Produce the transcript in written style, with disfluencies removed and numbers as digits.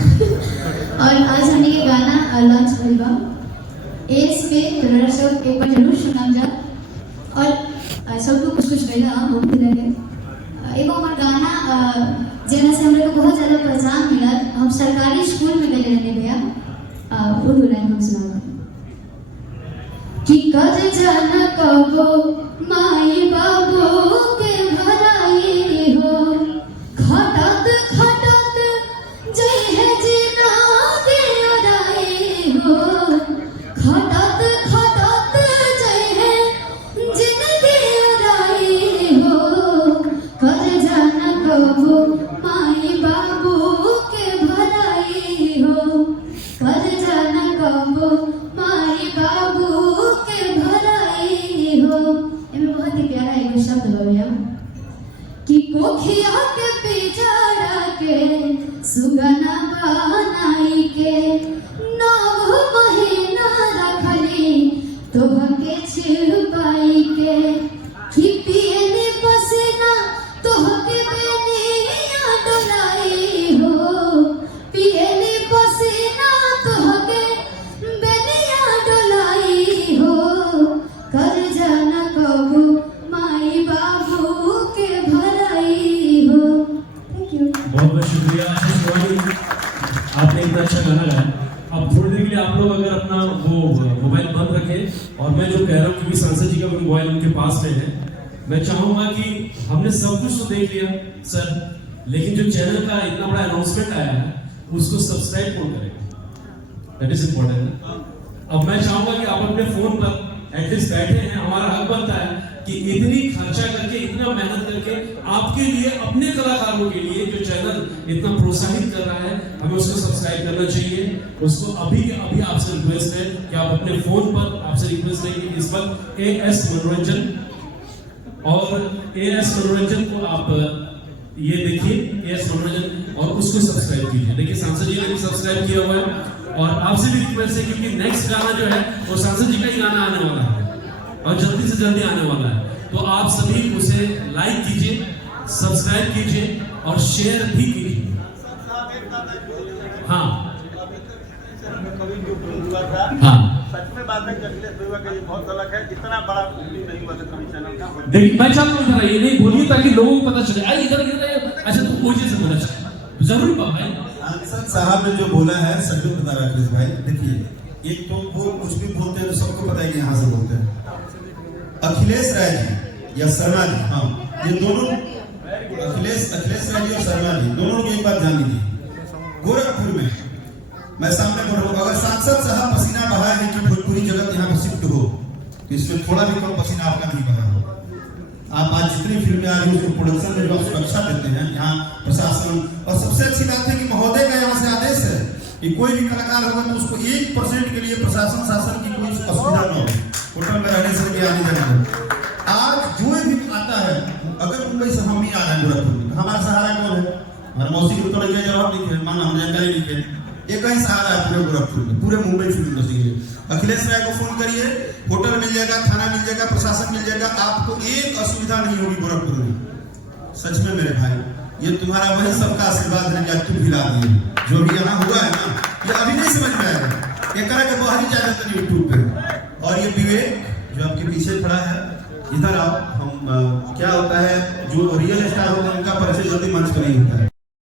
और आज हमने ये गाना लॉन्च भइल बा एस पे तोरा सब एक बार जरूर सुनाम जा और सबको कुछ कुछ भइल हम लगे एगो हमार गाना जेना से हमरे को बहुत ज्यादा पहचान मिला। हम सरकारी स्कूल में गए रहने भैया वो लाइन हम सुनावा कि कज जाना कबो माई बाबू के भराई हो खटत खटत जय है जीना के उड़ाई हो खटत खटत जय है जिंदगी उड़ाई हो कज जाना कबो माई बाबू के भराई हो कज जाना कबो माई बाबू के भराई हो। इनमें बहुत ही प्यारा एक शब्द हो गया कि कोखिया के पिजड़ा के सुगना बनाई के 9 महीना रखली तोहके छिपाई के कि पियने पसीना तोहके बेनिया डोलाई हो पियने पसीना तोहके बेनिया डोलाई हो कर जाना कबू माई बाबू के भराई हो। Thank you. बहुत बहुत शुक्रिया शिवानी, आपने इतना अच्छा गाना गाया। अब थोड़ी देर के लिए आप लोग अगर अपना वो मोबाइल बंद रखें और मैं जो कह रहा हूँ क्योंकि सांसद जी का मोबाइल उनके पास में है, मैं चाहूंगा कि हमने सब कुछ तो देख लिया सर, लेकिन जो चैनल का इतना बड़ा अनाउंसमेंट आया है उसको सब्सक्राइब कौन करेगा? That is important. अब मैं चाहूंगा कि आप अपने फोन पर एटलीस्ट बैठे हैं, हमारा हक बनता है कि इतनी खर्चा करके इतना मेहनत करके आपके लिए अपने कलाकारों के लिए जो चैनल इतना प्रोत्साहित कर रहा है हमें उसको सब्सक्राइब करना चाहिए। उसको अभी के अभी आपसे रिक्वेस्ट है कि आप अपने फोन पर आपसे रिक्वेस्ट है कि इस वक्त AS मनोरंजन को आप ये देखिए AS मनोरंजन और उसको सब्सक्राइब कीजिए। देखिए सांसद जी ने भी सब्सक्राइब किया हुआ है और आपसे भी रिक्वेस्ट है क्योंकि नेक्स्ट गाना जो है वो सांसद जी का ही गाना आने वाला है और जल्दी से जल्दी आने वाला है, तो आप सभी उसे लाइक कीजिए, सब्सक्राइब कीजिए और शेयर भी कीजिए। हाँ हाँ सच में बात है कि ये बहुत गलत है, इतना बड़ा नहीं हुआ कभी चैनल का। देखिए मैं चाहता हूँ ये नहीं बोलिए ताकि लोगों को पता चले। अरे इधर इधर अच्छा तो वजह से बोला जरूर भाई सांसद साहब ने जो बोला है सभी पता राकेश भाई। देखिए एक तो वो कुछ भी बोलते हैं तो सबको पता है कि यहाँ से बोलते हैं। अखिलेश राय जी या शर्मा जी, हाँ ये दोनों अखिलेश राय जी और शर्मा जी दोनों की एक बात जान लीजिए। गोरखपुर में मैं सामने बोल रहा हूँ, अगर सांसद साहब पसीना बहाए हैं कि भोजपुरी जगत यहाँ पर शिफ्ट हो तो इसमें थोड़ा भी कम पसीना आपका नहीं बहा हो। आप आज जितनी फिल्में आ रही है उसको प्रोडक्शन में जो आप सुरक्षा देते हैं यहाँ प्रशासन, और सबसे अच्छी बात है कि महोदय का यहाँ से आदेश है कि कोई भी कलाकार होगा तो उसको 1% के लिए प्रशासन शासन की कोई असुविधा न हो, होटल में रहने से भी आने जाने दो। आज जो भी आता है अगर मुंबई से हम ही आ रहे हैं गोरखपुर में, हमारा सहारा कौन है? हमारे मौसी को तो लगे जवाब लिखे, मान हम जानकारी लिखे, एक ही सहारा है पूरे गोरखपुर में, पूरे मुंबई फिल्म इंडस्ट्री में। अखिलेश राय को फोन करिए, होटल मिल जाएगा, खाना मिल जाएगा, प्रशासन मिल जाएगा, आपको एक असुविधा नहीं होगी गोरखपुर में। सच में मेरे भाई, ये तुम्हारा वही सबका आशीर्वाद है कि तुम हिला दिए। जो भी यहाँ हुआ है ना, ये अभी नहीं समझ में आएगा, ये करा के बाहर ही जाएगा तो यूट्यूब पे। और ये विवेक जो आपके पीछे खड़ा है, इधर आओ। हम क्या होता है जो रियल स्टार होता है उनका परिचय जल्दी मंच पर नहीं होता है।